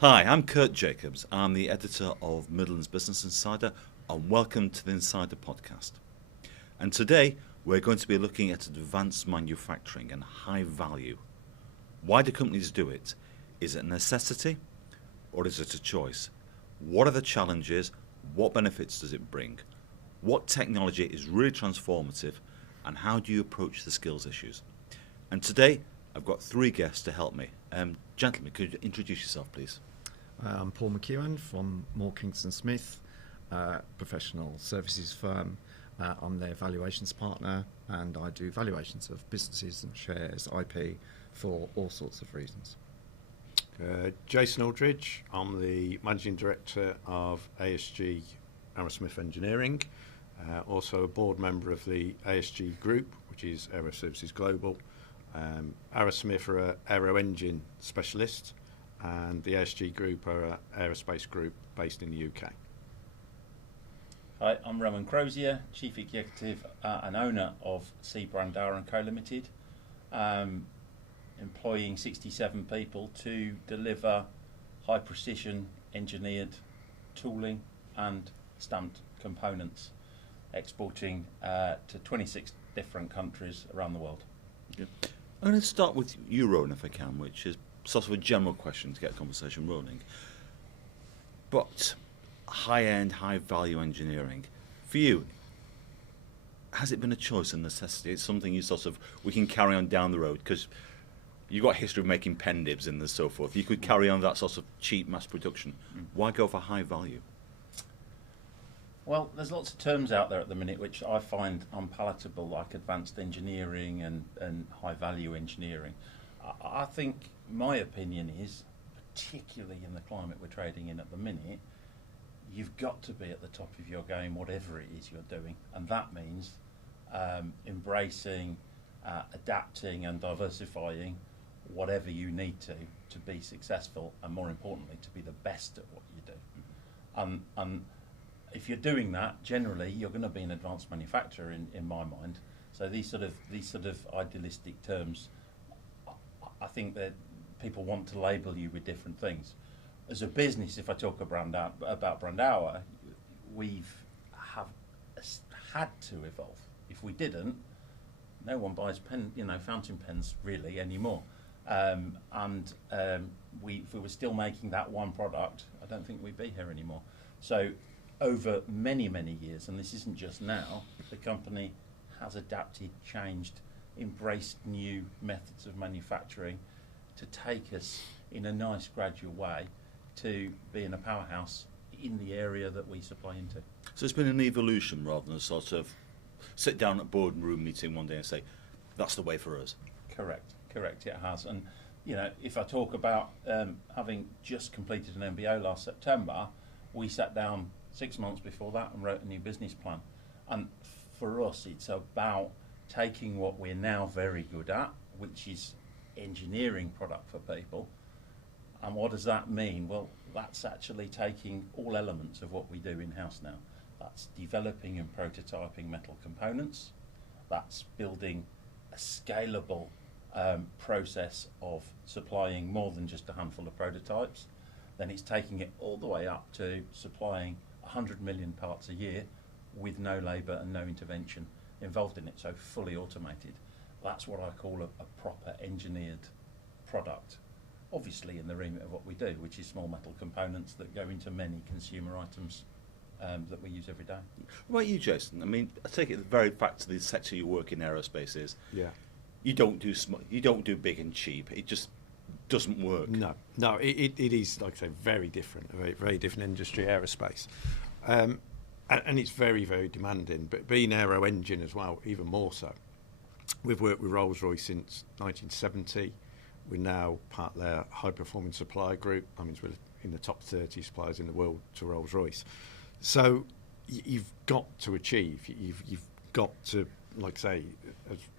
Hi, I'm Kurt Jacobs. I'm the editor of Midlands Business Insider, and welcome to the Insider Podcast. And today we're going to be looking at advanced manufacturing and high value. Why do companies do it? Is it a necessity or is it a choice? What are the challenges? What benefits does it bring? What technology is really transformative, and how do you approach the skills issues? And today I've got three guests to help me. Gentlemen, could you introduce yourself, please? I'm Paul McKeown from Kingston Smith, professional services firm. I'm their valuations partner, and I do valuations of businesses and shares, IP, for all sorts of reasons. Jason Aldridge, I'm the Managing Director of ASG Arrowsmith Engineering, also a board member of the ASG Group, which is Aero Services Global. Arrowsmith are an aero engine specialist, and the ASG Group are an aerospace group based in the UK. Hi, I'm Rowan, Crozier, Chief Executive and owner of Brandauer & Co Limited, employing 67 people to deliver high precision engineered tooling and stamped components, exporting to 26 different countries around the world. Yep. I'm going to start with you, Rowan, if I can, which is sort of a general question to get the conversation rolling. But high-end, high-value engineering, for you, has it been a choice and necessity? It's something we can carry on down the road, because you've got a history of making pen nibs and so forth. You could carry on that sort of cheap mass production. Why go for high value? Well, there's lots of terms out there at the minute which I find unpalatable, like advanced engineering and high-value engineering. I think my opinion is, particularly in the climate we're trading in at the minute, you've got to be at the top of your game, whatever it is you're doing, and that means embracing, adapting and diversifying whatever you need to be successful, and more importantly, to be the best at what you do. And if you're doing that, generally you're going to be an advanced manufacturer in my mind. So these sort of idealistic terms, I think that people want to label you with different things. As a business, if I talk about Brandauer, we've had to evolve. If we didn't, no one buys fountain pens really anymore. If we were still making that one product, I don't think we'd be here anymore. So over many, many years, and this isn't just now, the company has adapted, changed, embraced new methods of manufacturing to take us in a nice gradual way to being a powerhouse in the area that we supply into. So it's been an evolution rather than a sort of sit down at a boardroom meeting one day and say, that's the way for us. Correct, it has. And if I talk about having just completed an MBO last September, we sat down 6 months before that and wrote a new business plan. And for us, it's about taking what we're now very good at, which is engineering product for people. And what does that mean? Well, that's actually taking all elements of what we do in-house now. That's developing and prototyping metal components. That's building a scalable process of supplying more than just a handful of prototypes. Then it's taking it all the way up to supplying 100 million parts a year with no labour and no intervention involved in it, so fully automated. That's what I call a proper engineered product, obviously in the remit of what we do, which is small metal components that go into many consumer items that we use every day. What about you, Jason? I mean, I take it the very fact of the sector you work in, aerospace, is you don't do big and cheap. It just doesn't work. No, it is, like I say, very different, a very different industry, aerospace. And it's very, very demanding, but being aero engine as well, even more so. We've worked with Rolls-Royce since 1970. We're now part of their high-performing supplier group. I mean, we're in the top 30 suppliers in the world to Rolls-Royce. So you've got to achieve. You've got to, like say,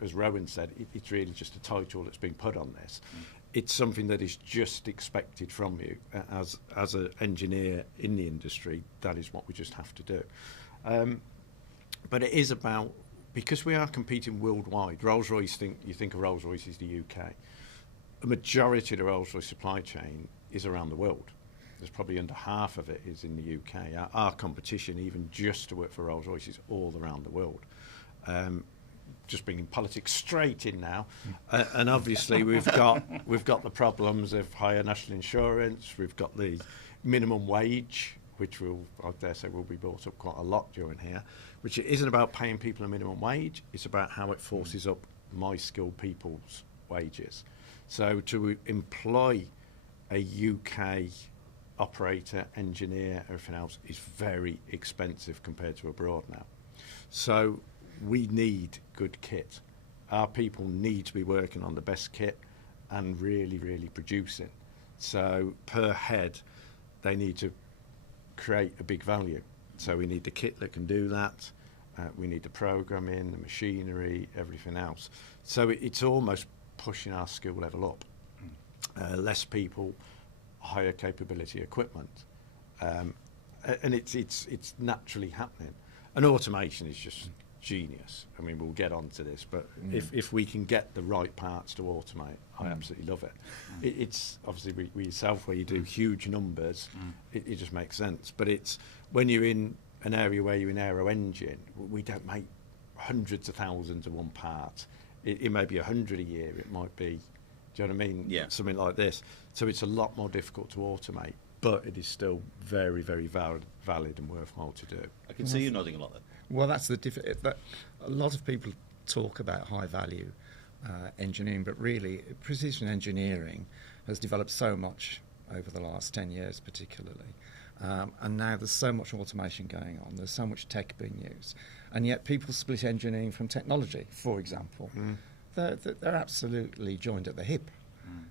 as Rowan said, it's really just a title that's been put on this. It's something that is just expected from you as an engineer in the industry. That is what we just have to do. But it is about, because we are competing worldwide. Rolls-Royce, you think of Rolls-Royce as the UK. A majority of the Rolls-Royce supply chain is around the world. there's probably under half of it is in the UK. Our competition, even just to work for Rolls-Royce, is all around the world. Just bringing politics straight in now, and obviously we've got the problems of higher national insurance. We've got the minimum wage, which I dare say will be brought up quite a lot during here. Which it isn't about paying people a minimum wage. It's about how it forces up my skilled people's wages. So to employ a UK operator, engineer, everything else is very expensive compared to abroad now. So we need good kit. Our people need to be working on the best kit and really, really producing. So per head, they need to create a big value. So we need the kit that can do that. We need the programming, the machinery, everything else. So it's almost pushing our skill level up. Less people, higher capability equipment, and it's naturally happening. And automation is just genius. I mean, we'll get onto this, but if we can get the right parts to automate, I absolutely love it. It's obviously we yourself, where you do huge numbers, it just makes sense. But it's when you're in an area where you're in aero engine, we don't make hundreds of thousands of one part. It may be 100 a year. It might be, do you know what I mean? Yeah. Something like this. So it's a lot more difficult to automate, but it is still very, very valid and worthwhile to do. I can see you nodding a lot there. Well, that's the that a lot of people talk about high value engineering, but really precision engineering has developed so much over the last 10 years particularly. And now there's so much automation going on, there's so much tech being used, and yet people split engineering from technology, for example. They're absolutely joined at the hip.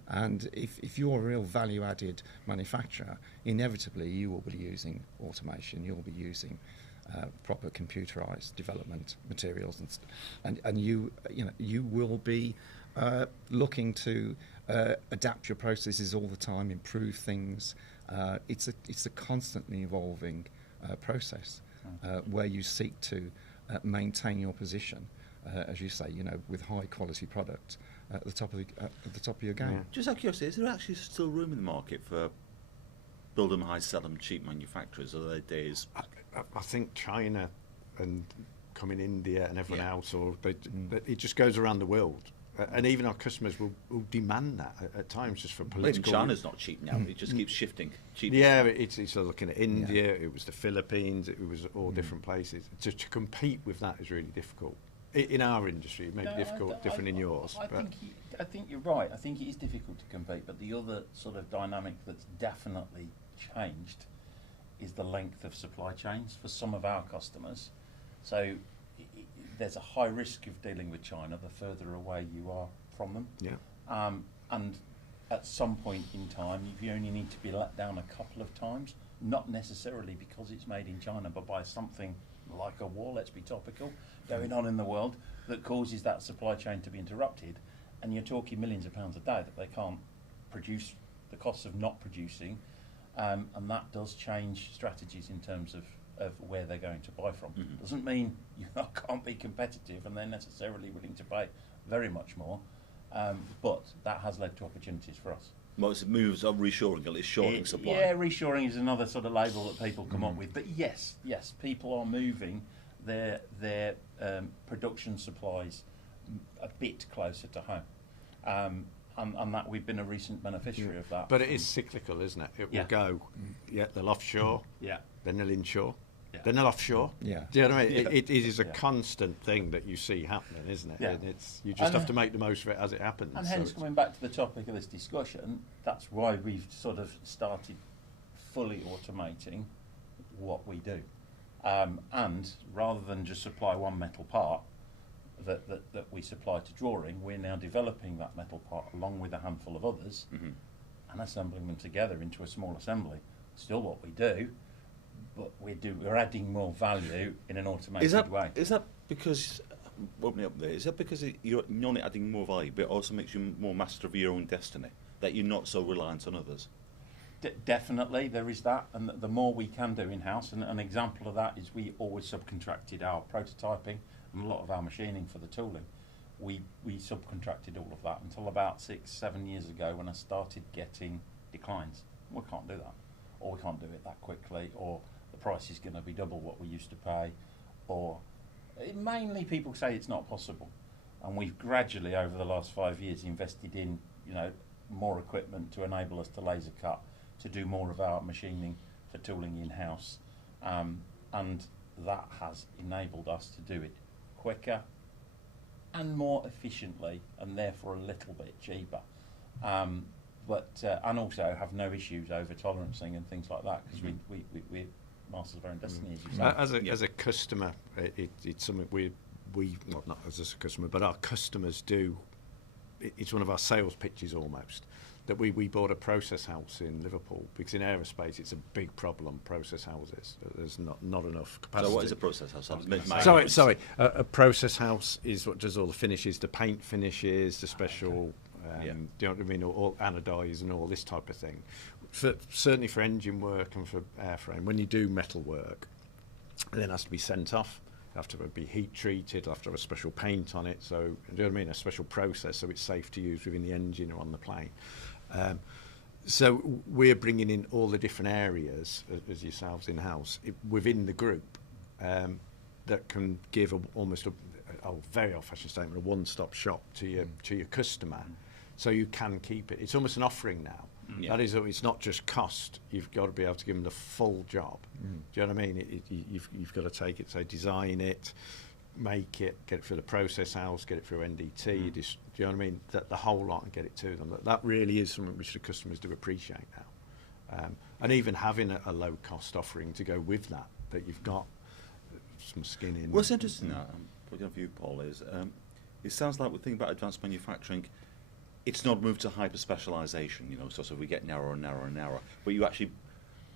And if you're a real value-added manufacturer, inevitably you will be using automation, you'll be using proper computerized development materials, and you will be looking to adapt your processes all the time, improve things. It's a constantly evolving process where you seek to maintain your position, as you say, with high quality product at the top of your game. Just out of curiosity, is there actually still room in the market for build them high, sell them cheap manufacturers? Are there days? I think China and coming India and everyone else, but it just goes around the world. And even our customers will demand that at times, just for political. Even China's not cheap now. It just keeps shifting. Cheap. Yeah, it's looking at India. It was the Philippines. It was all different places. To compete with that is really difficult. In our industry, it may be different in yours. I think you're right. I think it is difficult to compete. But the other sort of dynamic that's definitely changed is the length of supply chains for some of our customers. So there's a high risk of dealing with China the further away you are from them. Yeah. And at some point in time, you only need to be let down a couple of times, not necessarily because it's made in China, but by something like a war, let's be topical, going on in the world that causes that supply chain to be interrupted. And you're talking millions of pounds a day that they can't produce, the costs of not producing, and that does change strategies in terms of where they're going to buy from. Doesn't mean you can't be competitive and they're necessarily willing to pay very much more, but that has led to opportunities for us. Most moves of reshoring, at least shortening supply. Yeah, reshoring is another sort of label that people come up with. But yes, people are moving their production supplies a bit closer to home. And that we've been a recent beneficiary of that. But it is cyclical, isn't it? It will go, they'll offshore, then they'll inshore, then they'll offshore. Yeah. Do you know what I mean? It is a constant thing that you see happening, isn't it? Yeah. And you just have to make the most of it as it happens. And hence, coming back to the topic of this discussion, that's why we've sort of started fully automating what we do. And rather than just supply one metal part that we supply to drawing, we're now developing that metal part along with a handful of others and assembling them together into a small assembly. Still what we do, but we're adding more value in an automated way. Is that because, opening up there, is that because you're not only adding more value, but it also makes you more master of your own destiny, that you're not so reliant on others? Definitely, there is that, and the more we can do in-house, and an example of that is we always subcontracted our prototyping and a lot of our machining for the tooling. We subcontracted all of that until about 6-7 years ago when I started getting declines. We can't do that. or we can't do it that quickly, or the price is going to be double what we used to pay, or mainly people say it's not possible. And we've gradually, over the last 5 years, invested in, more equipment to enable us to laser cut, to do more of our machining for tooling in-house. And that has enabled us to do it quicker and more efficiently, and therefore a little bit cheaper. And also have no issues over tolerancing and things like that, because we're masters of our own destiny, as you say. As a customer, it's something we well, not as a customer, but our customers do. It's one of our sales pitches almost, that we bought a process house in Liverpool, because in aerospace it's a big problem, process houses. There's not enough capacity. So what is a process house? Sorry, a process house is what does all the finishes, the paint finishes, the special, do you know what I mean, all anodize and all this type of thing. Certainly for engine work and for airframe, when you do metal work, it then has to be sent off. Have to be heat treated, have to have a special paint on it, so, do you know what I mean, a special process so it's safe to use within the engine or on the plane. So we're bringing in all the different areas, as yourselves in-house, within the group, that can give almost a very old-fashioned statement, a one-stop shop to your customer, so you can keep it. It's almost an offering now. Yeah. That is, it's not just cost. You've got to be able to give them the full job. Do you know what I mean? You've got to take it, so design it, make it, get it through the process house, get it through NDT. Do you know what I mean? The whole lot, and get it to them. That really is something which the customers do appreciate now. And even having a low-cost offering to go with that you've got some skin in. What's interesting now, putting on view, Paul, is it sounds like we're thinking about advanced manufacturing. It's not moved to hyper-specialisation, sort of we get narrower and narrower and narrower. But you actually,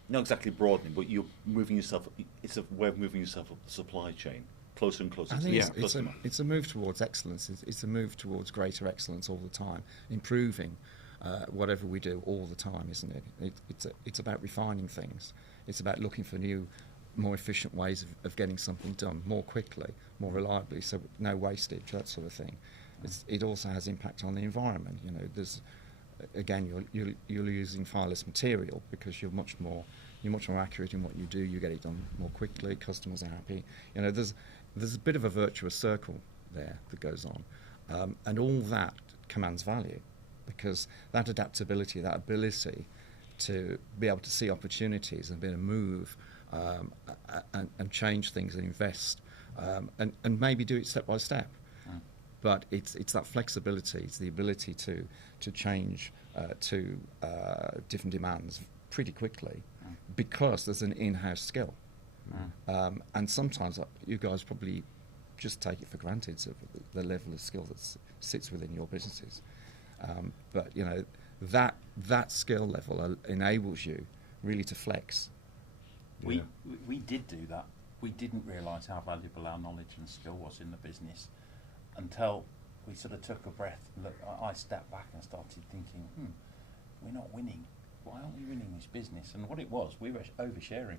not exactly broadening, but you're moving yourself, it's a way of moving yourself up the supply chain, closer and closer to the customer. It's a move towards excellence. It's a move towards greater excellence all the time, improving whatever we do all the time, isn't it? It's about refining things. It's about looking for new, more efficient ways of getting something done more quickly, more reliably, so no wastage, that sort of thing. It also has impact on the environment. There's, again, you're using far less material because you're much more accurate in what you do. You get it done more quickly. Customers are happy. There's a bit of a virtuous circle there that goes on, and all that commands value, because that adaptability, that ability to be able to see opportunities and be able to move and change things and invest and maybe do it step by step. But it's that flexibility, it's the ability to change to different demands pretty quickly, because there's an in-house skill. And sometimes you guys probably just take it for granted, so the level of skill that sits within your businesses. But that skill level enables you really to flex. We did do that. We didn't realise how valuable our knowledge and skill was in the business until we sort of took a breath. Look, I stepped back and started thinking, we're not winning. Why aren't we winning this business? And what it was, we were oversharing.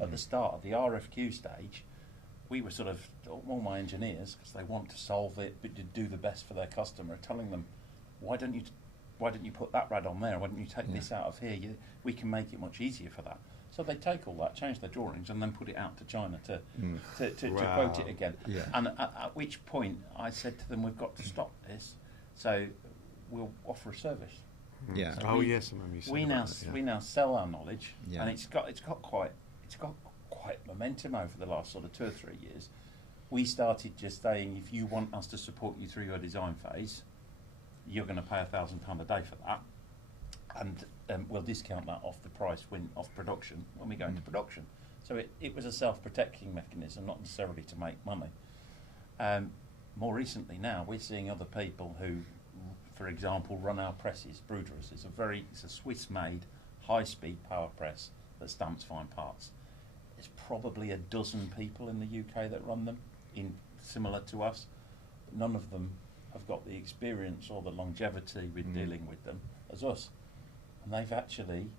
At the start of the RFQ stage, we were sort of, all my engineers, because they want to solve it, but to do the best for their customer, telling them, why don't you put that rad on there? Why don't you take this out of here? We can make it much easier for that. So they take all that, change their drawings, and then put it out to China to quote it again. Yeah. And at which point I said to them, we've got to stop this. So we'll offer a service. Yeah. So yes, we now sell our knowledge, and it's got quite momentum over the last sort of 2 or 3 years. We started just saying, if you want us to support you through your design phase, you're going to pay £1,000 a day for that, and we'll discount that off the price off production when we go into production. So it was a self-protecting mechanism, not necessarily to make money. More recently now, we're seeing other people who, for example, run our presses. Brewders is it's a Swiss-made, high-speed power press that stamps fine parts. There's probably a dozen people in the UK that run them, similar to us. None of them have got the experience or the longevity with dealing with them as us. And they've actually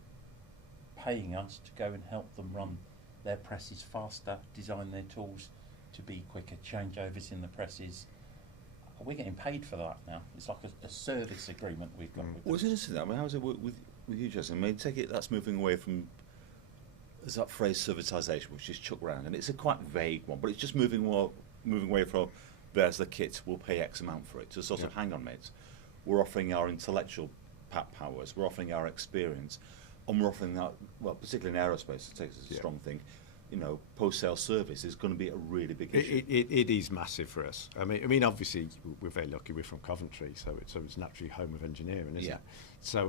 paying us to go and help them run their presses faster, design their tools to be quicker, changeovers in the presses. We're getting paid for that now. It's like a service agreement we've got with them. What's interesting, how's it work with you, Justin? Take it that's moving away from there's that phrase servitisation, which is chucked around, and it's a quite vague one, but it's just moving away from there's the kit, we'll pay X amount for it, to sort of hang on, mates. We're offering our intellectual powers, we're offering our experience, and we're offering that, well, particularly in aerospace, it takes as a strong thing. You know, post-sale service is going to be a really big issue. It is massive for us. I mean, obviously we're very lucky. We're from Coventry, so it's naturally home of engineering, isn't it? So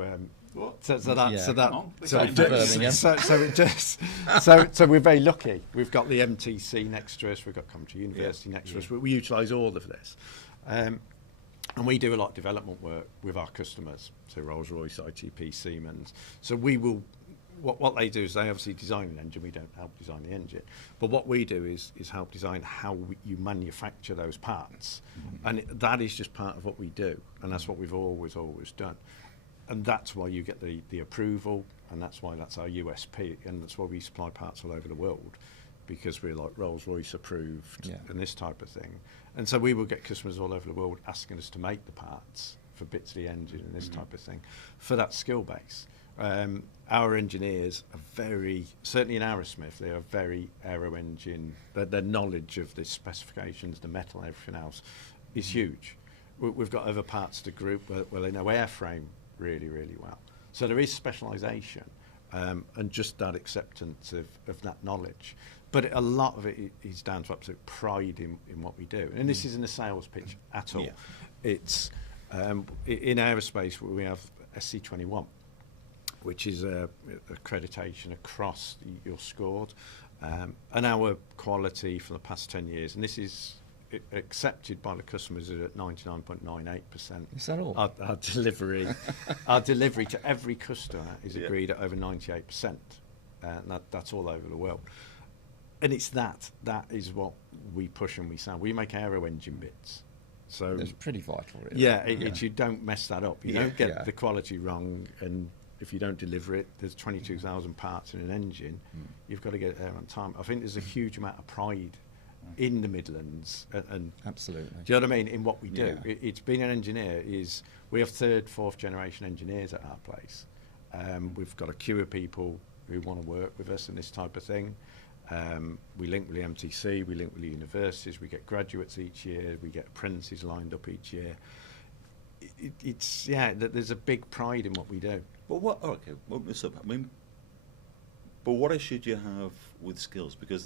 we're very lucky. We've got the MTC next to us. We've got Coventry University next to us. We utilise all of this, and we do a lot of development work with our customers. So Rolls-Royce, ITP, Siemens. So we will. What they do is they obviously design an engine. We don't help design the engine, but what we do is help design how you manufacture those parts, and that is just part of what we do, and that's what we've always done, and that's why you get the approval, and that's why that's our USP, and that's why we supply parts all over the world, because we're like Rolls-Royce approved and this type of thing, and so we will get customers all over the world asking us to make the parts for bits of the engine and this type of thing for that skill base. Our engineers are certainly in Arrowsmith, they are very aero engine, their knowledge of the specifications, the metal, everything else is huge. We've got other parts of the group where they know airframe really, really well. So there is specialisation and just that acceptance of that knowledge. But a lot of it is down to absolute pride in what we do. And this isn't a sales pitch at all. It's in aerospace we have SC21, which is a accreditation across your scored, and our quality for the past 10 years, and this is accepted by the customers at 99.98%. Is that all? Our delivery to every customer is agreed at over 98%, and that's all over the world. And it's that is what we push and we sell. We make aero engine bits. So it's pretty vital, really. It's you don't mess that up. You don't get the quality wrong, and if you don't deliver it, there's 22,000 parts in an engine. You've got to get it there on time. I think there's a huge amount of pride in the Midlands, and absolutely. Do you know what I mean? In what we do, it's being an engineer is we have 3rd, 4th generation engineers at our place. We've got a queue of people who want to work with us and this type of thing. We link with the MTC, we link with the universities, we get graduates each year, we get apprentices lined up each year. There's a big pride in what we do. But open this up. I mean, but what issue do you have with skills? Because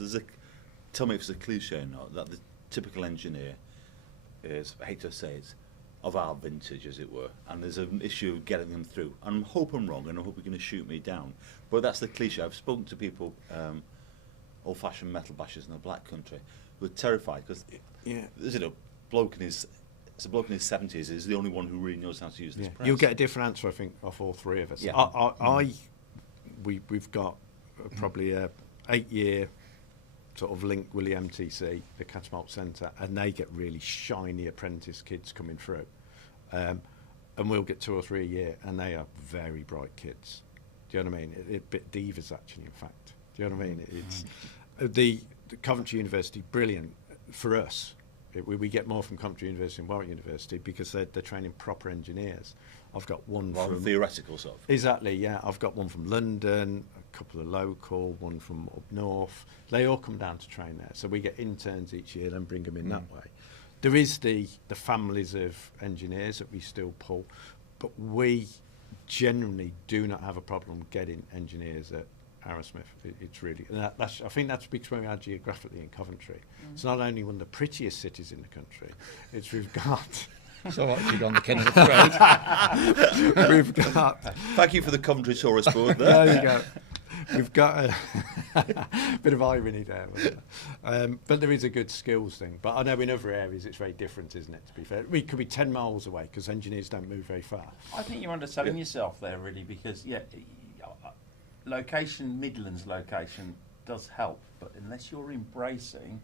tell me if it's a cliche or not, that the typical engineer is, I hate to say it, of our vintage, as it were, and there's an issue of getting them through. And I hope I'm wrong, and I hope you're going to shoot me down. But that's the cliche. I've spoken to people, old-fashioned metal bashers in the Black Country, who are terrified because there's a bloke in his 70s is the only one who really knows how to use this press. You'll get a different answer, I think, off all three of us. We've got probably a 8-year sort of link with the MTC, the Catchmalt Centre, and they get really shiny apprentice kids coming through. And we'll get 2 or 3 a year, and they are very bright kids. Do you know what I mean? A bit divas, actually, in fact. Do you know what I mean? It's the Coventry University, brilliant for us. We get more from Coventry University and Warwick University because they're training proper engineers. I've got one rather from theoretical sort of. Exactly, yeah. I've got one from London, a couple of local, one from up north. They all come down to train there. So we get interns each year, then bring them in that way. There is the families of engineers that we still pull, but we generally do not have a problem getting engineers at Arrowsmith. It's really, I think that's because we are geographically in Coventry. It's not only one of the prettiest cities in the country, it's we've got... So what, you've gone the king of the trade. We've got... Thank you for the Coventry Tourist Board there. There you go. We've got a bit of irony there. But there is a good skills thing. But I know in other areas it's very different, isn't it, to be fair? We could be 10 miles away because engineers don't move very far. I think you're underselling yourself there, really, because, location, Midlands location does help, but unless you're embracing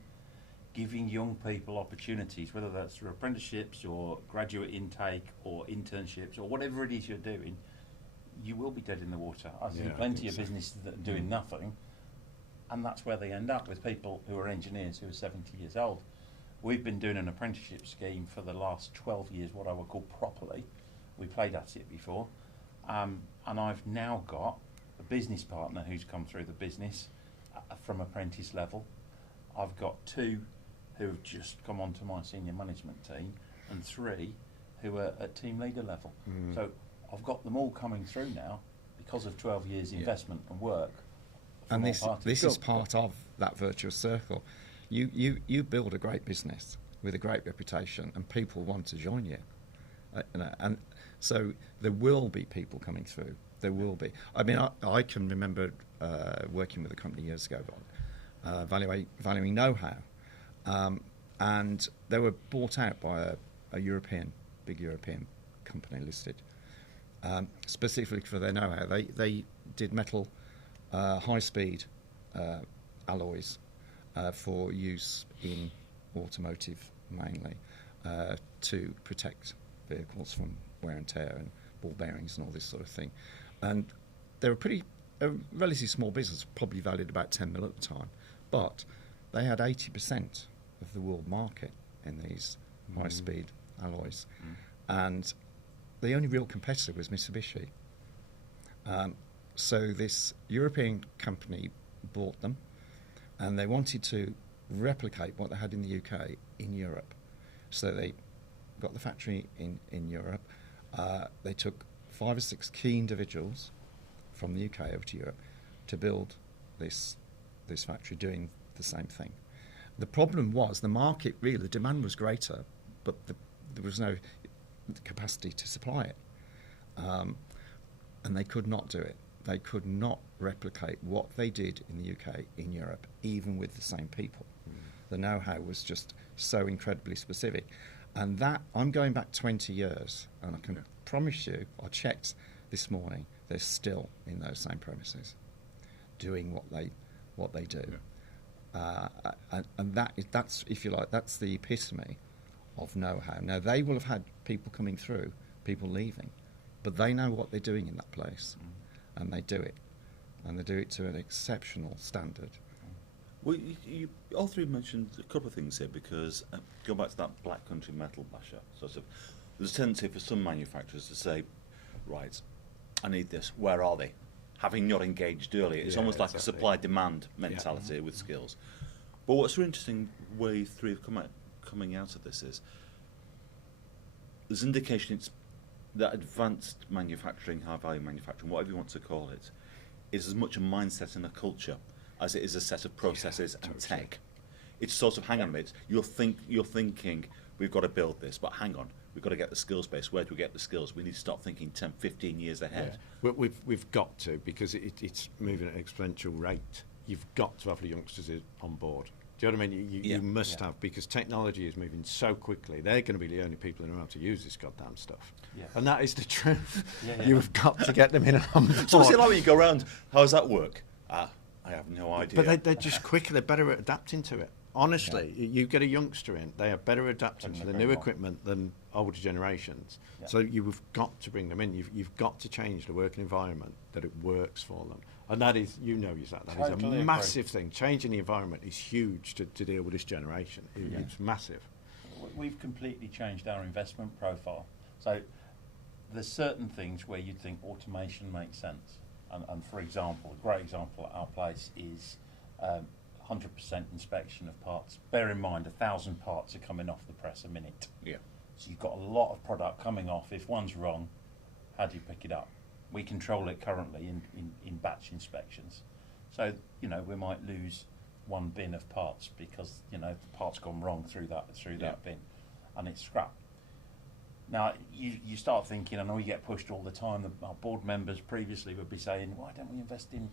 giving young people opportunities, whether that's through apprenticeships or graduate intake or internships or whatever it is you're doing, you will be dead in the water. I see plenty of businesses that are doing nothing, and that's where they end up, with people who are engineers who are 70 years old. We've been doing an apprenticeship scheme for the last 12 years, what I would call properly. We played at it before, and I've now got a business partner who's come through the business from apprentice level. I've got 2 who have just come onto my senior management team, and 3 who are at team leader level. So I've got them all coming through now because of 12 years investment and work. And this is part of that virtuous circle. You build a great business with a great reputation, and people want to join you. And so there will be people coming through. There will be. I mean, I can remember working with a company years ago, valuing know-how, and they were bought out by a big European company listed, specifically for their know-how. They did metal high-speed alloys for use in automotive mainly, to protect vehicles from wear and tear and ball bearings and all this sort of thing. And they were a relatively small business, probably valued about 10 mil at the time, but they had 80% of the world market in these high-speed alloys. And the only real competitor was Mitsubishi. So this European company bought them, and they wanted to replicate what they had in the UK in Europe. So they got the factory in Europe. They took 5 or 6 key individuals from the UK over to Europe to build this factory doing the same thing. The problem was the market, really, the demand was greater, but there was no capacity to supply it. And they could not do it. They could not replicate what they did in the UK in Europe, even with the same people. The know-how was just so incredibly specific. And that, I'm going back 20 years, and I can promise you, I checked this morning, they're still in those same premises, doing what they do. And that's, if you like, that's the epitome of know-how. Now, they will have had people coming through, people leaving, but they know what they're doing in that place, and they do it. And they do it to an exceptional standard. Well, you all 3 mentioned a couple of things here, because going back to that black country metal basher, sort of, there's a tendency for some manufacturers to say, right, I need this, where are they? Having not engaged earlier, it's almost like a supply-demand mentality with skills. But what's really interesting, way 3 have coming out of this is, there's indication it's that advanced manufacturing, high-value manufacturing, whatever you want to call it, is as much a mindset and a culture as it is a set of processes and tech. It's sort of, hang on a minute, you're thinking, we've got to build this, but hang on, we've got to get the skills base. Where do we get the skills? We need to start thinking 10, 15 years ahead. Yeah. We've got to, because it's moving at an exponential rate. You've got to have the youngsters on board. Do you know what I mean? You must have, because technology is moving so quickly. They're going to be the only people who know how to use this goddamn stuff. Yeah. And that is the truth. You've got to get them in on board. So it's like when you go around, how does that work? I have no idea. But they're just quicker. They're better at adapting to it. Honestly, you get a youngster in, they are better adapting to the new equipment than older generations. Yeah. So you've got to bring them in. You've got to change the working environment that it works for them. And that is, that is a massive thing. Changing the environment is huge to deal with this generation. It's massive. We've completely changed our investment profile. So there's certain things where you'd think automation makes sense. And for example, a great example at our place is 100% inspection of parts. Bear in mind, 1,000 parts are coming off the press a minute. Yeah. So you've got a lot of product coming off. If one's wrong, how do you pick it up? We control it currently in batch inspections. So, we might lose 1 bin of parts because, the part's gone wrong through that bin, and it's scrap. Now, you start thinking, I know you get pushed all the time. Our board members previously would be saying, why don't we invest in,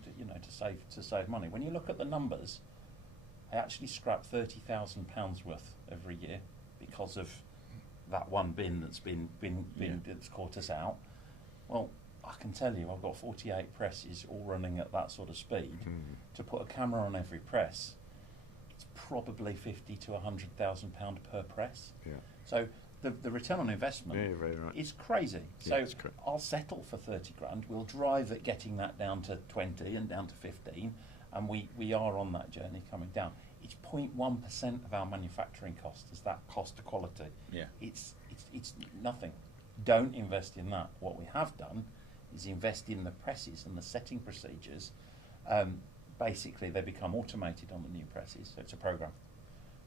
to save money? When you look at the numbers, I actually scrap £30,000 worth every year because of that 1 bin that's that's caught us out. Well, I can tell you, I've got 48 presses all running at that sort of speed. To put a camera on every press, it's probably £50,000 to £100,000 per press. Yeah. So the return on investment is crazy. So I'll settle for 30 grand. We'll drive at getting that down to 20 and down to 15, and we are on that journey coming down. It's 0.1% of our manufacturing cost is that cost to quality. Yeah. It's nothing. Don't invest in that. What we have done is invest in the presses and the setting procedures basically they become automated on the new presses, so it's a program.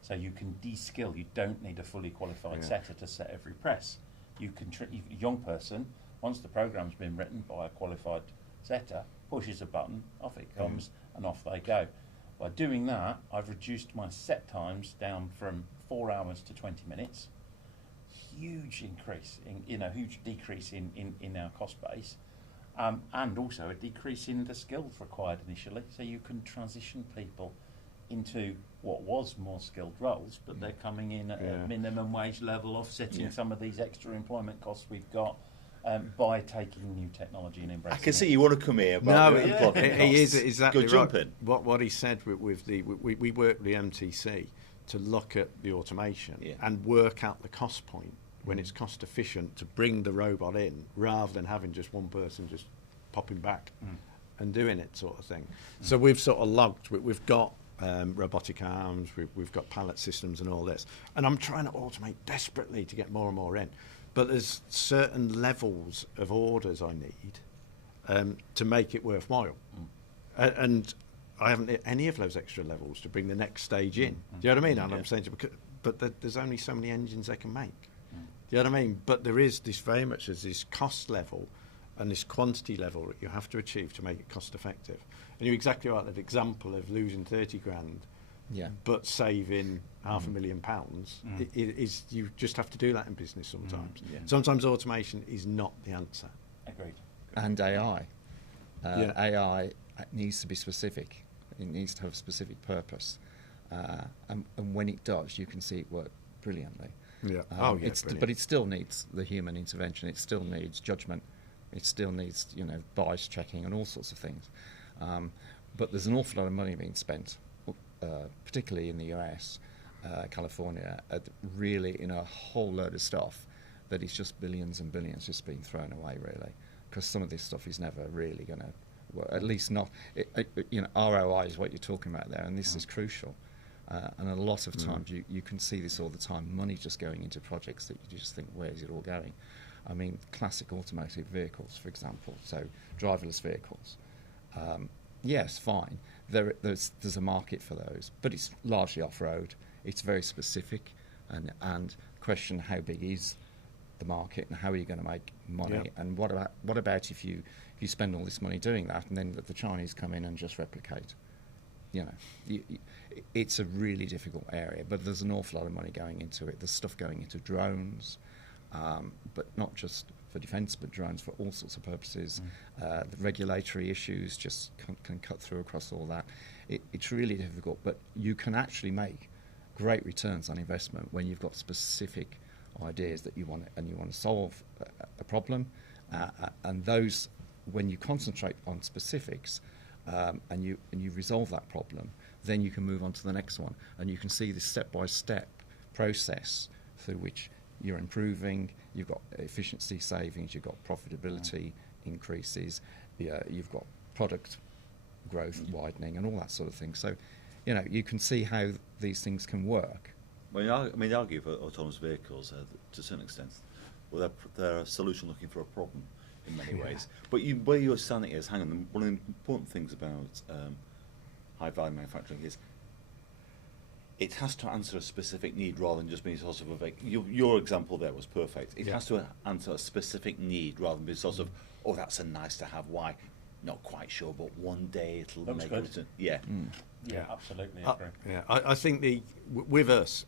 So you can de-skill. You don't need a fully qualified setter to set every press. You can a young person, once the program's been written by a qualified setter, pushes a button, off it comes, and off they go. By doing that, I've reduced my set times down from 4 hours to 20 minutes. Huge increase, huge decrease in our cost base, and also a decrease in the skills required initially. So you can transition people into what was more skilled roles, but they're coming in at a minimum wage level, offsetting some of these extra employment costs we've got by taking new technology and embracing I can see it. you want to come here. About he is exactly Go jump right. in. What he said we work with the MTC to look at the automation and work out the cost point when it's cost efficient to bring the robot in rather than having just one person just popping back and doing it sort of thing. So we've sort of logged, we've got robotic arms, we've got pallet systems and all this. And I'm trying to automate desperately to get more and more in. But there's certain levels of orders I need to make it worthwhile. And I haven't hit any of those extra levels to bring the next stage in. Do you know what I mean? And I'm saying, but there's only so many engines they can make. Do you know what I mean? But there is this very much as this cost level and this quantity level that you have to achieve to make it cost effective. And you're exactly right, that example of losing 30 grand but saving £500,000 is you just have to do that in business sometimes. Sometimes automation is not the answer. Agreed. And AI. AI needs to be specific. It needs to have a specific purpose. And when it does, you can see it work brilliantly. But it still needs the human intervention. It still needs judgment. It still needs, bias checking and all sorts of things. But there's an awful lot of money being spent, particularly in the US, California, really in a whole load of stuff that is just billions and billions just being thrown away, really, because some of this stuff is never really going to work. At least not, ROI is what you're talking about there, and this is crucial. And a lot of times you can see this all the time, money just going into projects that you just think, where's it all going? I mean, classic automotive vehicles, for example, so driverless vehicles. Yes, fine, there's a market for those, but it's largely off-road. It's very specific, and question how big is the market and how are you going to make money, and what about if you spend all this money doing that and then the Chinese come in and just replicate? It's a really difficult area, but there's an awful lot of money going into it. There's stuff going into drones, but not just for defence, but drones for all sorts of purposes. The regulatory issues just can cut through across all that. It's really difficult, but you can actually make great returns on investment when you've got specific ideas that you want to solve a problem, and those, when you concentrate on specifics, and you resolve that problem, then you can move on to the next one, and you can see this step-by-step process through which you're improving. You've got efficiency savings, you've got profitability increases, you've got product growth widening, and all that sort of thing. So, you can see how these things can work. Well, I argue for autonomous vehicles to a certain extent. Well, they're a solution looking for a problem in many ways. But where you're standing is, hang on, one of the important things about high-value manufacturing is it has to answer a specific need rather than just being sort of your example there was perfect. It has to answer a specific need rather than be sort of, that's a nice to have. Why? Not quite sure, but one day it'll make it. Yeah, absolutely. I think with us,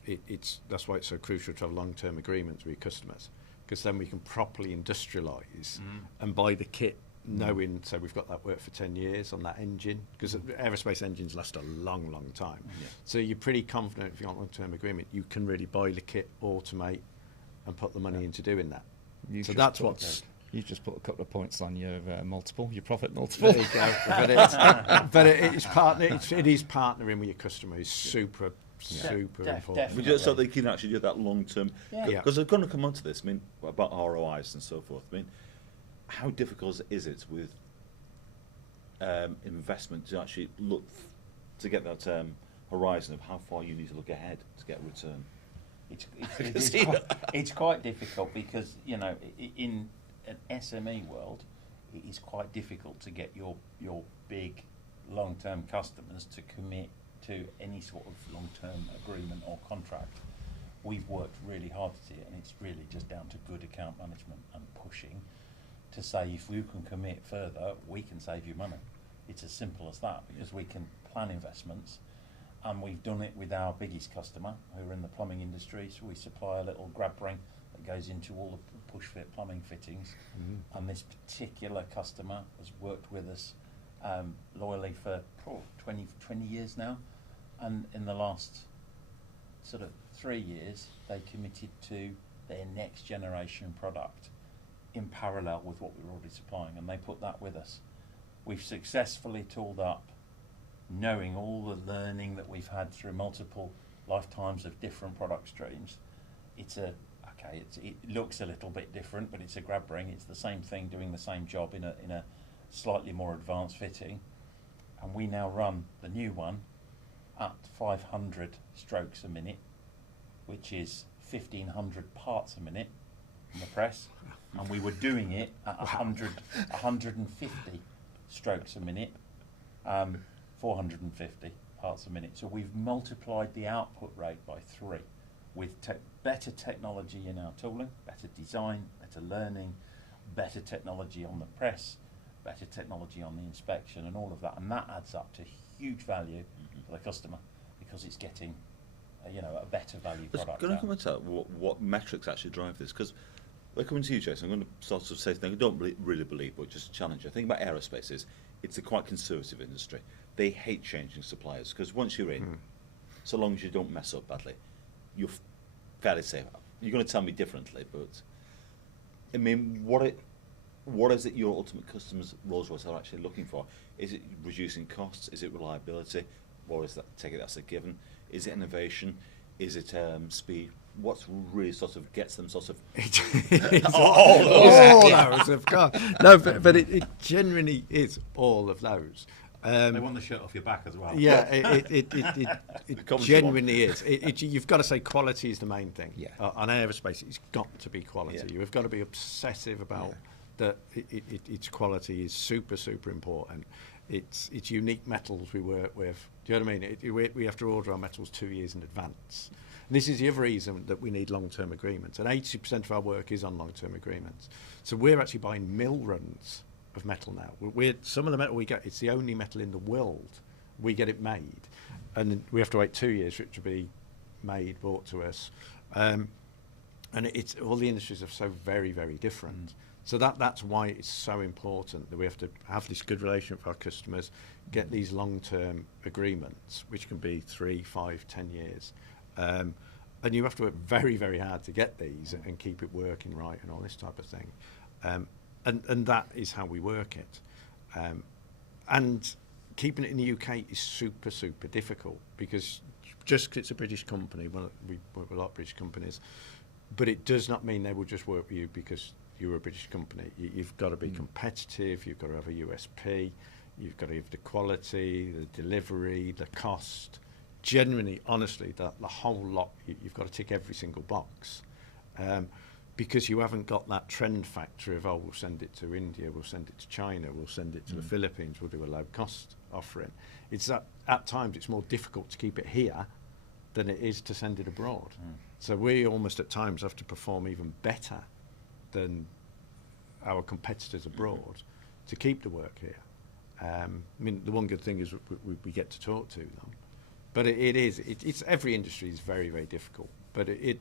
that's why it's so crucial to have long-term agreements with your customers, because then we can properly industrialise and buy the kit, knowing, so we've got that work for 10 years on that engine, because aerospace engines last a long, long time. So you're pretty confident if you've got a long-term agreement, you can really buy the kit, automate, and put the money into doing that. So that's what's... You just put a couple of points on your multiple, your profit multiple. There you go. But it is partnering with your customer is super important. So they can actually do that long term. Because they're going to come on to this. I mean, about ROIs and so forth. I mean, how difficult is it with investment to actually look to get that horizon of how far you need to look ahead to get a return? It's quite difficult because in an SME world, it is quite difficult to get your big long-term customers to commit to any sort of long-term agreement or contract. We've worked really hard at it, and it's really just down to good account management and pushing to say, if you can commit further, we can save you money. It's as simple as that, because we can plan investments, and we've done it with our biggest customer, who are in the plumbing industry. So we supply a little grab ring that goes into all the push-fit plumbing fittings, and this particular customer has worked with us loyally for 20 years now, and in the last sort of 3 years, they committed to their next generation product in parallel with what we were already supplying, and they put that with us. We've successfully tooled up, knowing all the learning that we've had through multiple lifetimes of different product streams. It looks a little bit different, but it's a grab ring. It's the same thing doing the same job in a slightly more advanced fitting, and we now run the new one at 500 strokes a minute, which is 1,500 parts a minute on the press, and we were doing it at 150 strokes a minute, 450 parts a minute. So we've multiplied the output rate by 3 with better technology in our tooling, better design, better learning, better technology on the press, better technology on the inspection, and all of that, and that adds up to huge value for the customer, because it's getting a better value product. Can I comment out what metrics actually drive this? Because we're coming to you, Jason. I'm going to sort of say something I don't really believe, but just challenge you. I think about aerospace is it's a quite conservative industry. They hate changing suppliers, because once you're in, so long as you don't mess up badly, you're fairly safe. You're going to tell me differently, but I mean, what is it your ultimate customers, Rolls-Royce, are actually looking for? Is it reducing costs? Is it reliability? Or is that, take it that's a given? Is it innovation? Is it speed? What's really sort of gets them sort of all those, of course. No, but it genuinely is all of those. They want the shirt off your back as well. Yeah, it genuinely is. You've got to say quality is the main thing. Yeah. On aerospace, it's got to be quality. Yeah. You've got to be obsessive about that. Its quality is super important. It's unique metals we work with. Do you know what I mean? We have to order our metals 2 years in advance. And this is the other reason that we need long-term agreements. And 80% of our work is on long-term agreements. So we're actually buying mill runs of metal now. Some of the metal we get, it's the only metal in the world we get it made, and we have to wait 2 years for it to be made, brought to us. And it's all the industries are so very different. So that's why it's so important that we have to have this good relationship with our customers, get these long-term agreements, which can be 3, 5, 10 years. And you have to work very hard to get these and keep it working right and all this type of thing. And that is how we work it. And keeping it in the UK is super difficult, because just 'cause it's a British company, well, we work with a lot of British companies, but it does not mean they will just work with you because you're a British company. You've got to be competitive, you've got to have a USP, you've got to have the quality, the delivery, the cost. Genuinely, honestly, the whole lot, you've got to tick every single box. Because you haven't got that trend factor of, we'll send it to India, we'll send it to China, we'll send it to the Philippines, we'll do a low-cost offering. It's that at times it's more difficult to keep it here than it is to send it abroad. So we almost at times have to perform even better than our competitors abroad to keep the work here. I mean, the one good thing is we get to talk to them. But it's every industry is very difficult. But at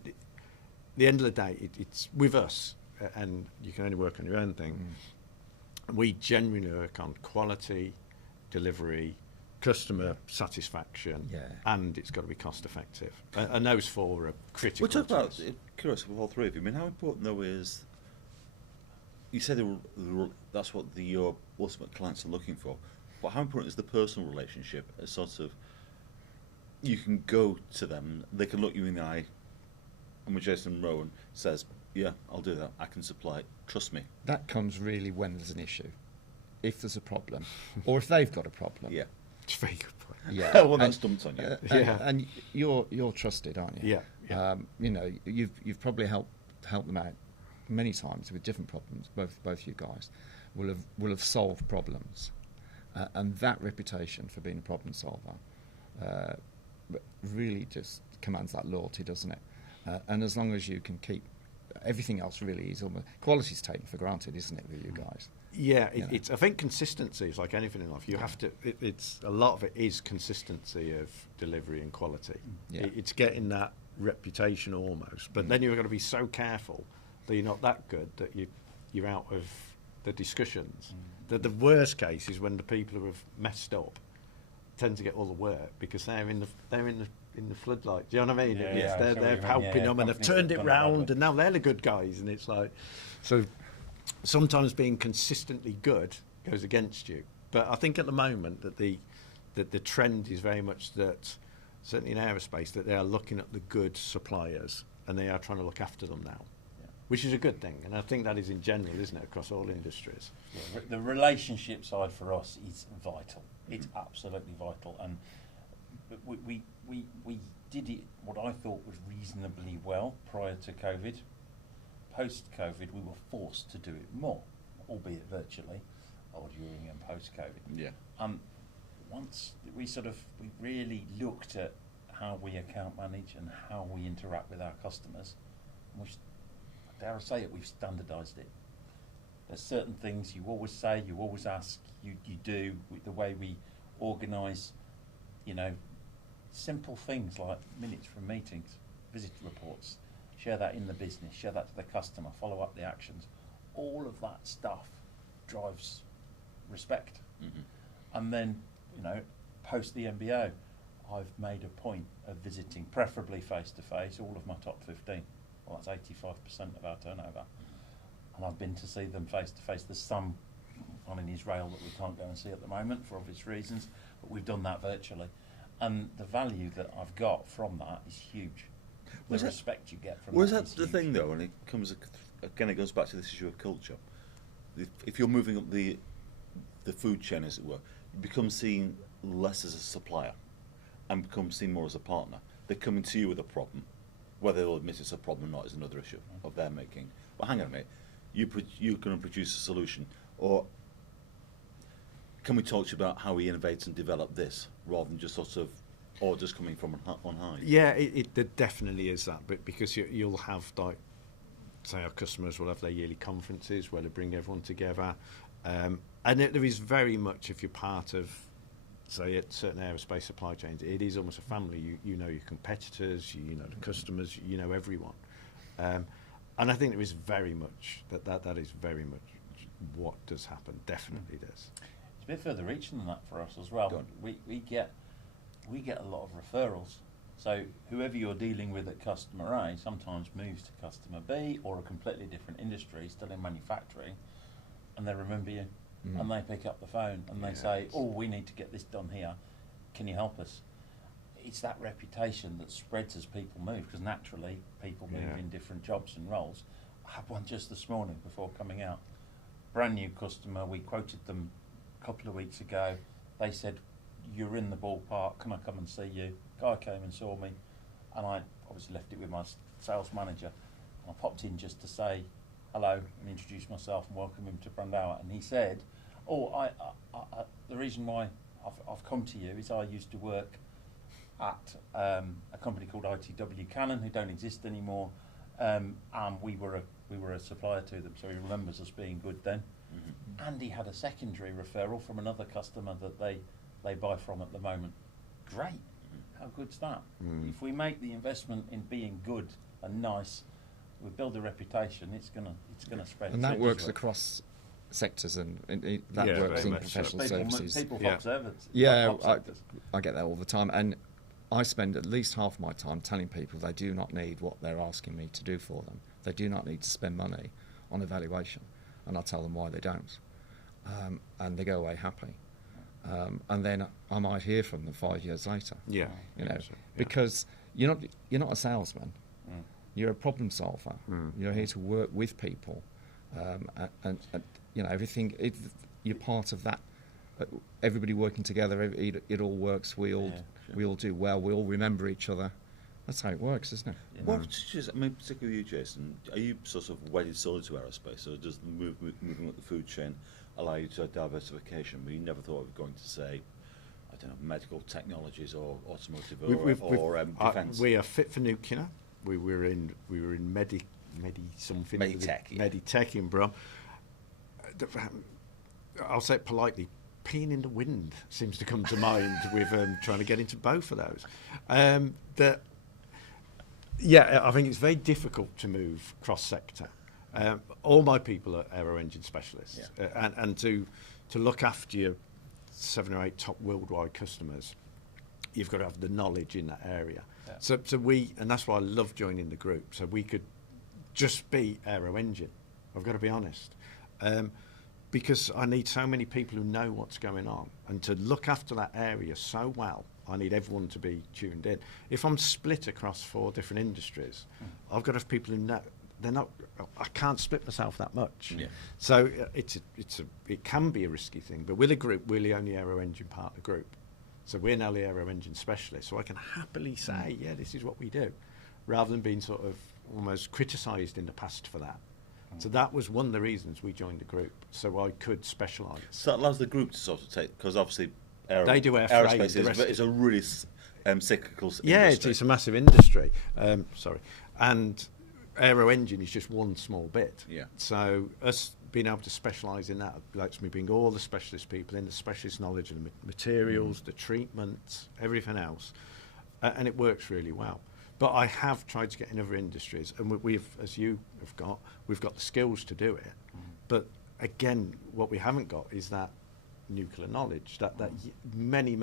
the end of the day, it's with us, and you can only work on your own thing. We genuinely work on quality, delivery, customer satisfaction, and it's got to be cost effective. And those 4 are critical. We'll talk about, curious with all 3 of you, I mean, how important though is, you said that's what your ultimate clients are looking for, but how important is the personal relationship, as sort of, you can go to them, they can look you in the eye, and when Jason Rowan says, yeah, I'll do that, I can supply it, trust me. That comes really when there's an issue, if there's a problem, or if they've got a problem. Yeah. It's a very good point. Yeah. Well, that's dumped on you. And you're trusted, aren't you? Yeah. You know, you've probably helped them out many times with different problems. Both you guys will have solved problems, And that reputation for being a problem solver really just commands that loyalty, doesn't it? And as long as you can keep everything else, really is almost quality's taken for granted, isn't it, with you guys? Yeah, it's. I think consistency is like anything in life. You have to. It's a lot of it is consistency of delivery and quality. Yeah. It's getting that reputation almost, but then you've got to be so careful that you're not that good that you're out of the discussions. The worst case is when the people who have messed up tend to get all the work because they're in the floodlight. Do you know what I mean? They're helping them and they've turned it round and now they're the good guys, and it's like so. Sometimes being consistently good goes against you, but I think at the moment that the trend is very much that, certainly in aerospace, that they are looking at the good suppliers and they are trying to look after them now, which is a good thing. And I think that is in general, isn't it, across all industries? Yeah, the relationship side for us is vital. It's absolutely vital, and we did it what I thought was reasonably well prior to COVID. Post-COVID, we were forced to do it more, albeit virtually, or during and post-COVID. Yeah. Once we really looked at how we account manage and how we interact with our customers, and dare I say it, we've standardised it. There's certain things you always say, you always ask, you do, the way we organise, simple things like minutes from meetings, visit reports, share that in the business, share that to the customer, follow up the actions. All of that stuff drives respect. And then, post the MBO, I've made a point of visiting, preferably face-to-face, all of my top 15. Well, that's 85% of our turnover. And I've been to see them face-to-face. There's some one in Israel that we can't go and see at the moment for obvious reasons, but we've done that virtually. And the value that I've got from that is huge. The respect you get from that. Was that the thing though? When it comes again, it goes back to this issue of culture. If you're moving up the food chain, as it were, you become seen less as a supplier and become seen more as a partner. They're coming to you with a problem. Whether they'll admit it's a problem or not is another issue of their making. But hang on a minute, you're going to produce a solution, or can we talk to you about how we innovate and develop this, rather than just sort of orders coming from on high? Yeah, there definitely is that, but because you'll have, like, say our customers will have their yearly conferences where they bring everyone together, and there is very much, if you're part of, say, at certain aerospace supply chains, it is almost a family. You know your competitors, you know the customers, you know everyone, and I think there is very much that is very much what does happen. Definitely does. It's a bit further reaching than that for us as well. We get a lot of referrals. So whoever you're dealing with at customer A sometimes moves to customer B or a completely different industry, still in manufacturing, and they remember you, and they pick up the phone and they say, "Oh, we need to get this done here. Can you help us?" It's that reputation that spreads as people move, because naturally people move in different jobs and roles. I had one just this morning before coming out. Brand new customer. We quoted them a couple of weeks ago. They said, "You're in the ballpark, can I come and see you?" Guy came and saw me, and I obviously left it with my sales manager, and I popped in just to say hello and introduce myself and welcome him to Brandauer. And he said, "Oh, the reason why I've come to you is I used to work at a company called ITW Cannon, who don't exist anymore, and we were a supplier to them, so he remembers us being good then." And he had a secondary referral from another customer that they buy from at the moment. Great. How good's that? If we make the investment in being good and nice, we build a reputation, it's gonna spread. And that works across sectors, and that works in professional services. People hop servants. Yeah, I get that all the time, and I spend at least half my time telling people they do not need what they're asking me to do for them. They do not need to spend money on evaluation, and I tell them why they don't, and they go away happy. And then I might hear from them 5 years later. Because you're not a salesman. You're a problem solver. You're here to work with people, and everything. You're part of that. Everybody working together. It all works. We all do well. We all remember each other. That's how it works, isn't it? Yeah. Well, particularly you, Jason, are you sort of wedded solely to aerospace, or does moving up the food chain allow you to have diversification. We never thought of going to say, I don't know, medical technologies or automotive or defence. We are fit for nuclear. We were in Medi something. Meditech, yeah. Meditech in Brum. I'll say it politely. Peeing in the wind seems to come to mind with trying to get into both of those. I think it's very difficult to move cross-sector. All my people are aero engine specialists, and to look after your 7 or 8 top worldwide customers, you've got to have the knowledge in that area. Yeah. So and that's why I love joining the group. So we could just be aero engine. I've got to be honest. Because I need so many people who know what's going on, and to look after that area so well, I need everyone to be tuned in. If I'm split across 4 different industries, I've got to have people who know. I can't split myself that much. Yeah. So it can be a risky thing. But with a group, we're the only aero engine partner group. So we're now the aero engine specialists. So I can happily say, yeah, this is what we do, rather than being sort of almost criticised in the past for that. So that was one of the reasons we joined the group, so I could specialise. So that allows the group to sort of take, because obviously they do aerospace is a really cyclical industry. Yeah, it's a massive industry. And aero engine is just one small bit. Yeah. So us being able to specialise in that lets me bring all the specialist people in, the specialist knowledge of the materials, the treatments, everything else, and it works really well. But I have tried to get in other industries, and we've, as you have got, we've got the skills to do it. But again, what we haven't got is that nuclear knowledge, that many,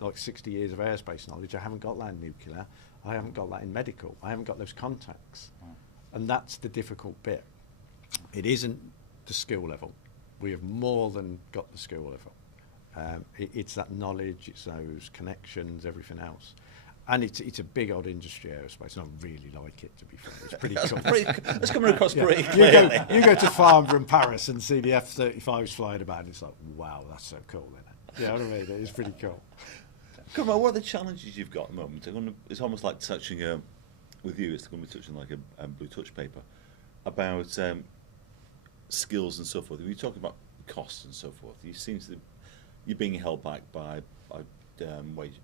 like 60 years of aerospace knowledge. I haven't got that in nuclear. I haven't got that in medical. I haven't got those contacts. And that's the difficult bit. It isn't the skill level. We have more than got the skill level. It's that knowledge, it's those connections, everything else. And it's a big old industry, aerospace, and I really like it, to be fair. It's pretty cool. It's coming across pretty clearly. You go to Farnborough in Paris and see the F-35s flying about, and it's like, wow, that's so cool, isn't it? You know what I mean? It's pretty cool. Come on, what are the challenges you've got at the moment? It's almost like touching, with you, it's going to be touching like a blue touch paper, about skills and so forth. When you talk about costs and so forth, you're being held back by wage,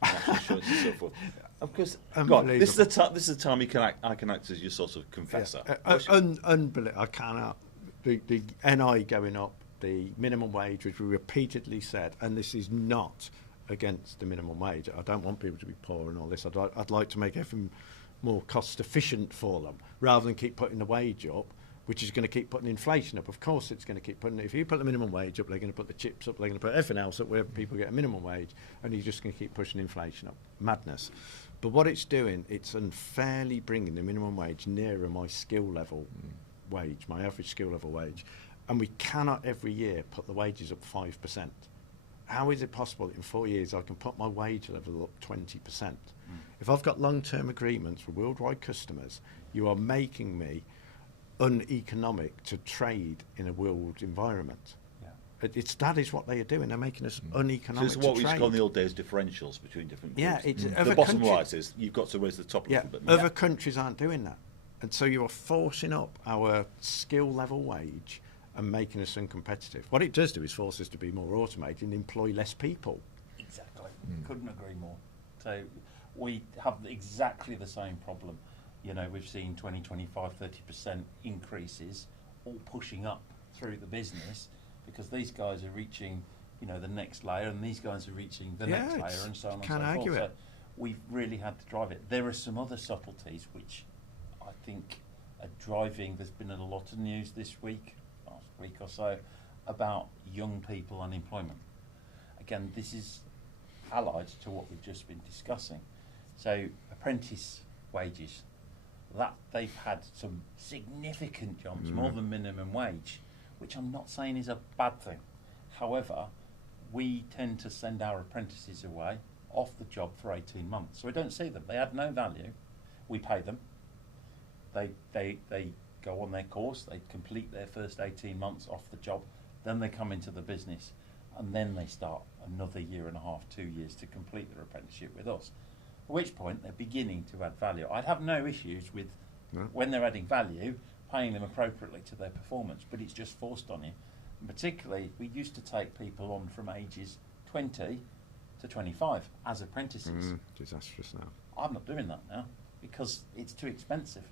national insurance and so forth. Of course, God, this is the time I can act as your sort of confessor. Unbelievable. I cannot. The NI going up, the minimum wage, which we repeatedly said, and this is not against the minimum wage. I don't want people to be poor and all this. I'd like to make everything more cost efficient for them, rather than keep putting the wage up, which is going to keep putting inflation up. Of course it's going to keep putting it. If you put the minimum wage up, they're going to put the chips up, they're going to put everything else up where people get a minimum wage, and you're just going to keep pushing inflation up. Madness. But what it's doing, it's unfairly bringing the minimum wage nearer my skill level wage, my average skill level wage. And we cannot every year put the wages up 5%. How is it possible that in 4 years I can put my wage level up 20%? If I've got long-term agreements with worldwide customers, you are making me uneconomic to trade in a world environment. Yeah. That is what they are doing. They're making us uneconomic. So it's what we used to call in the old days differentials between different groups. Yeah, it's the bottom line is you've got to raise the top a little bit more. Other countries aren't doing that, and so you are forcing up our skill level wage and making us uncompetitive. What it does do is force us to be more automated and employ less people. Exactly. Couldn't agree more. So we have exactly the same problem. You know, we've seen 20, 25, 30% increases all pushing up through the business because these guys are reaching, the next layer, and these guys are reaching the next layer, and so on and so forth. Can't argue it. So we've really had to drive it. There are some other subtleties which I think are driving. There's been a lot of news this week, last week or so, about young people unemployment. Again, this is allied to what we've just been discussing. So apprentice wages, that they've had some significant jumps, more than minimum wage, which I'm not saying is a bad thing. However, we tend to send our apprentices away off the job for 18 months. So we don't see them. They add no value. We pay them. They go on their course. They complete their first 18 months off the job. Then they come into the business, and then they start another year and a half, 2 years to complete their apprenticeship with us. At which point they're beginning to add value. I'd have no issues with when they're adding value, paying them appropriately to their performance, but it's just forced on you. Particularly, we used to take people on from ages 20 to 25 as apprentices. Disastrous now. I'm not doing that now because it's too expensive.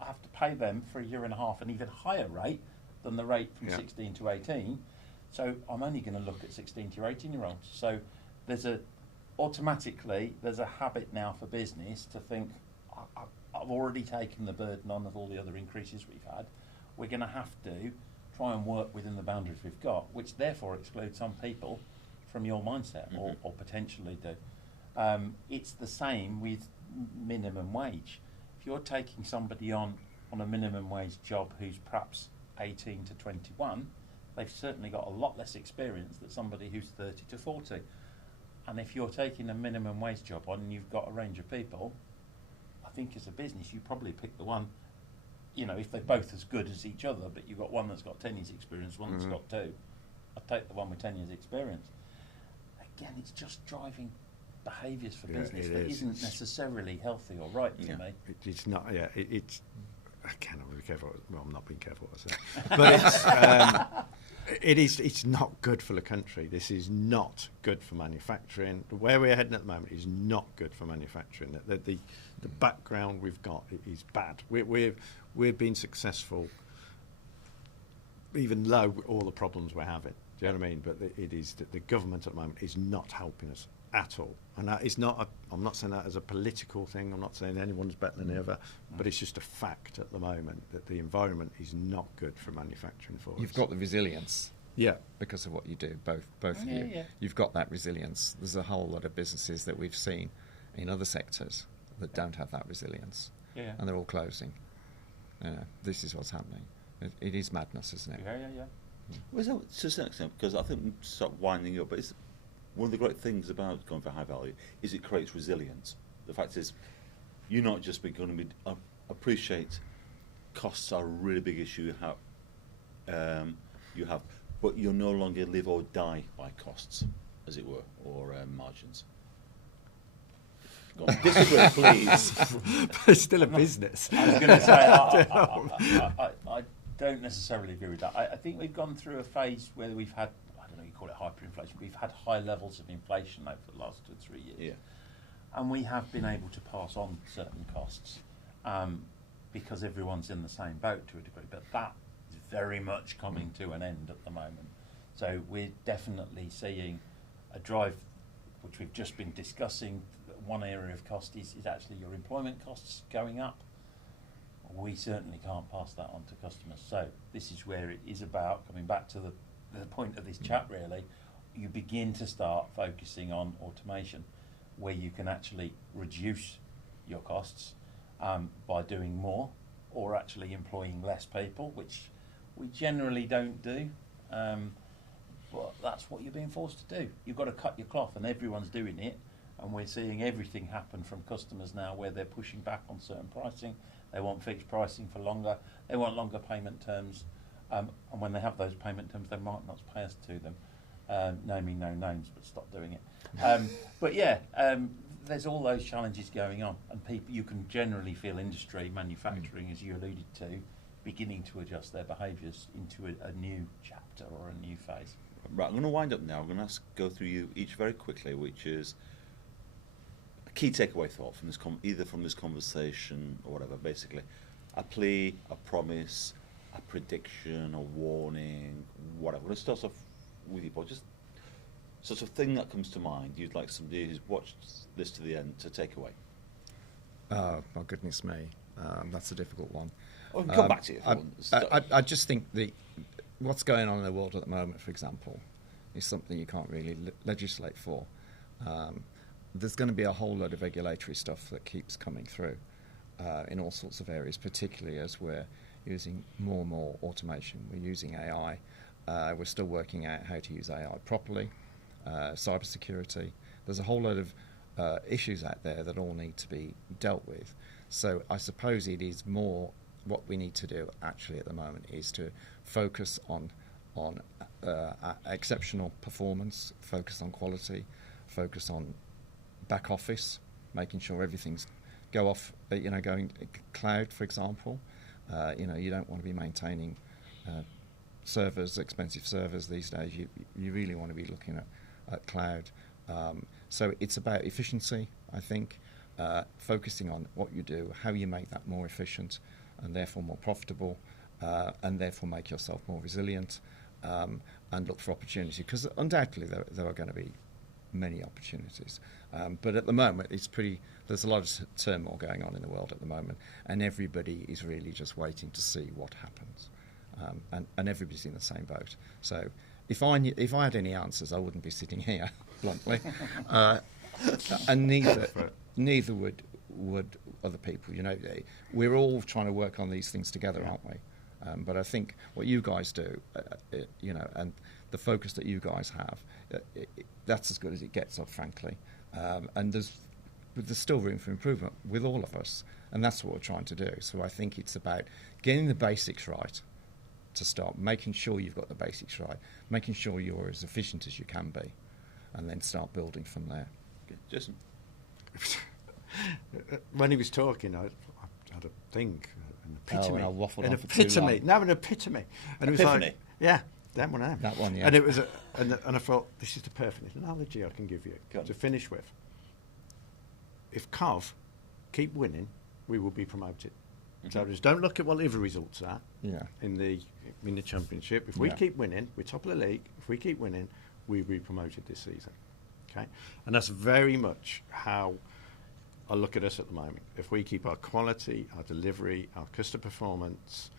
I have to pay them for a year and a half an even higher rate than the rate from 16 to 18. So I'm only going to look at 16 to 18-year-olds. So automatically there's a habit now for business to think, I've already taken the burden on of all the other increases we've had. We're going to have to try and work within the boundaries we've got, which therefore excludes some people from your mindset, or potentially do. It's the same with minimum wage. If you're taking somebody on a minimum wage job who's perhaps 18 to 21, they've certainly got a lot less experience than somebody who's 30 to 40. And if you're taking a minimum wage job on and you've got a range of people, I think as a business you probably pick the one, if they're both as good as each other, but you've got one that's got 10 years experience, one that's got 2, I'd take the one with 10 years experience. Again, it's just driving behaviours for business that isn't necessarily healthy or right for me. It's not, it's, I cannot be careful, well, I'm not being careful what I say, but it's not good for the country. This is not good for manufacturing. Where we're heading at the moment is not good for manufacturing. The background we've got is bad. We've been successful, even though all the problems we're having. Do you know what I mean? But it is the government at the moment is not helping us at all. And that is not. I'm not saying that as a political thing. I'm not saying anyone's better than the other. But it's just a fact at the moment that the environment is not good for manufacturing for us. You've got the resilience. Yeah. Because of what you do, both of you. Yeah. You've got that resilience. There's a whole lot of businesses that we've seen in other sectors that don't have that resilience. Yeah. And they're all closing. This is what's happening. It is madness, isn't it? Yeah. Well, to a certain extent, because I think we start winding up, but it's one of the great things about going for high value is it creates resilience. The fact is, you're not just going to be appreciate costs are a really big issue you have, but you'll no longer live or die by costs, as it were, or margins. Disagree, please. But it's still a business. I was going to say, I don't necessarily agree with that. I think we've gone through a phase where we've had, I don't know, you call it hyperinflation, we've had high levels of inflation over the last 2 or 3 years. Yeah. And we have been able to pass on certain costs because everyone's in the same boat to a degree. But that is very much coming to an end at the moment. So we're definitely seeing a drive, which we've just been discussing. One area of cost is actually your employment costs going up. We certainly can't pass that on to customers. So this is where it is about, coming back to the point of this chat really, you begin to start focusing on automation where you can actually reduce your costs by doing more or actually employing less people, which we generally don't do. But that's what you're being forced to do. You've got to cut your cloth and everyone's doing it. And we're seeing everything happen from customers now where they're pushing back on certain pricing. They want fixed pricing for longer. They want longer payment terms. And when they have those payment terms, they might not pay us to them. Naming no names, but stop doing it. But yeah, there's all those challenges going on. And people, you can generally feel industry, manufacturing, as you alluded to, beginning to adjust their behaviours into a new chapter or a new phase. Right, I'm going to wind up now. I'm going to go through you each very quickly, which is key takeaway thought from this, either from this conversation or whatever. Basically, a plea, a promise, a prediction, a warning, whatever. Let's start off with you, Paul. Just sort of thing that comes to mind. You'd like somebody who's watched this to the end to take away. Oh my goodness me, that's a difficult one. I can come back to you. I just think what's going on in the world at the moment, for example, is something you can't really legislate for. There's going to be a whole load of regulatory stuff that keeps coming through in all sorts of areas, particularly as we're using more and more automation. We're using AI. We're still working out how to use AI properly, cybersecurity. There's a whole load of issues out there that all need to be dealt with. So I suppose it is more what we need to do actually at the moment is to focus on exceptional performance, focus on quality, focus on back office, making sure everything's going cloud, for example. You don't want to be maintaining servers, expensive servers these days. You really want to be looking at cloud. So it's about efficiency, I think, focusing on what you do, how you make that more efficient and therefore more profitable, and therefore make yourself more resilient, and look for opportunity, because undoubtedly there are going to be many opportunities. But at the moment, there's a lot of turmoil going on in the world at the moment, and everybody is really just waiting to see what happens. And everybody's in the same boat. So if I had any answers, I wouldn't be sitting here, bluntly. And neither would other people. You know, we're all trying to work on these things together, aren't we? But I think what you guys do, you know, and the focus that you guys have, that's as good as it gets, frankly. And there's still room for improvement with all of us, and that's what we're trying to do. So I think it's about getting the basics right to start, making sure you've got the basics right, making sure you're as efficient as you can be, and then start building from there. Okay. Jason? When he was talking, I had a thing, an epitome. I waffled an on for too epitome. long. No, an epitome. And it was like, yeah, that one. That one, yeah. And it was, and I thought, this is the perfect analogy I can give you to finish with. If Cov keep winning, we will be promoted. So just don't look at what the results are in the championship. If we keep winning, we're top of the league. If we keep winning, we'll be promoted this season. Okay, and that's very much how I look at us at the moment. If we keep our quality, our delivery, our customer performance,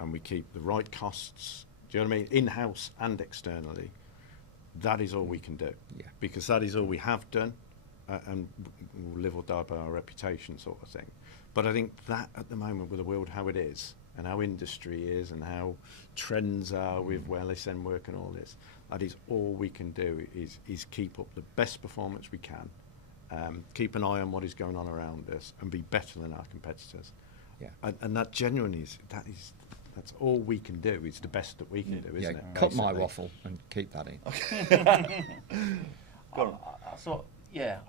and we keep the right costs, do you know what I mean, in-house and externally, that is all we can do. Yeah. Because that is all we have done, and we'll live or die by our reputation, sort of thing. But I think that at the moment, with the world how it is, and how industry is, and how trends are with LSM work and all this, that is all we can do is keep up the best performance we can, keep an eye on what is going on around us, and be better than our competitors. Yeah. And that genuinely that's all we can do. It's the best that we can do, isn't it? Cut my waffle and keep that in.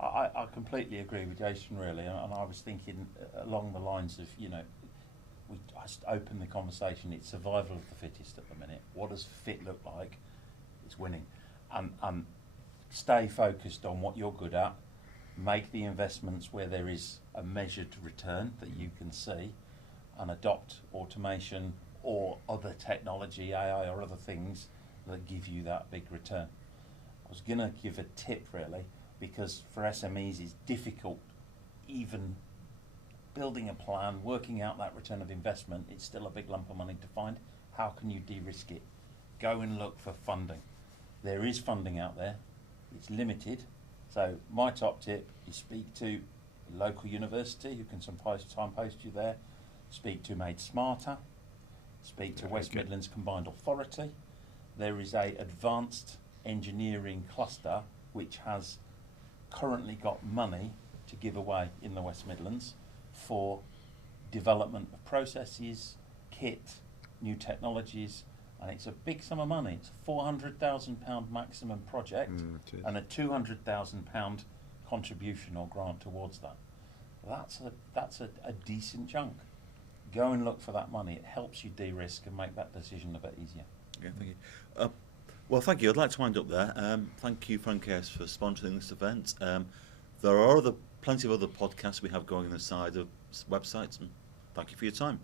I completely agree with Jason, really, and I was thinking along the lines of, you know, I just opened the conversation. It's survival of the fittest at the minute. What does fit look like? It's winning, and stay focused on what you're good at. Make the investments where there is a measured return that you can see, and adopt automation or other technology, AI or other things that give you that big return. I was going to give a tip, really, because for SMEs it's difficult, even building a plan, working out that return of investment. It's still a big lump of money to find. How can you de-risk it? Go and look for funding. There is funding out there. It's limited. So my top tip is speak to a local university who can signpost you there. Speak to Made Smarter. Speak to West Midlands Combined Authority. There is a advanced engineering cluster which has currently got money to give away in the West Midlands for development of processes, kit, new technologies, and it's a big sum of money. It's a £400,000 maximum project and a £200,000 contribution or grant towards that. That's a decent chunk. Go and look for that money. It helps you de-risk and make that decision a bit easier. Okay, thank you. Well, thank you. I'd like to wind up there. Thank you, Francais, for sponsoring this event. There are plenty of other podcasts we have going on the side of websites, and thank you for your time.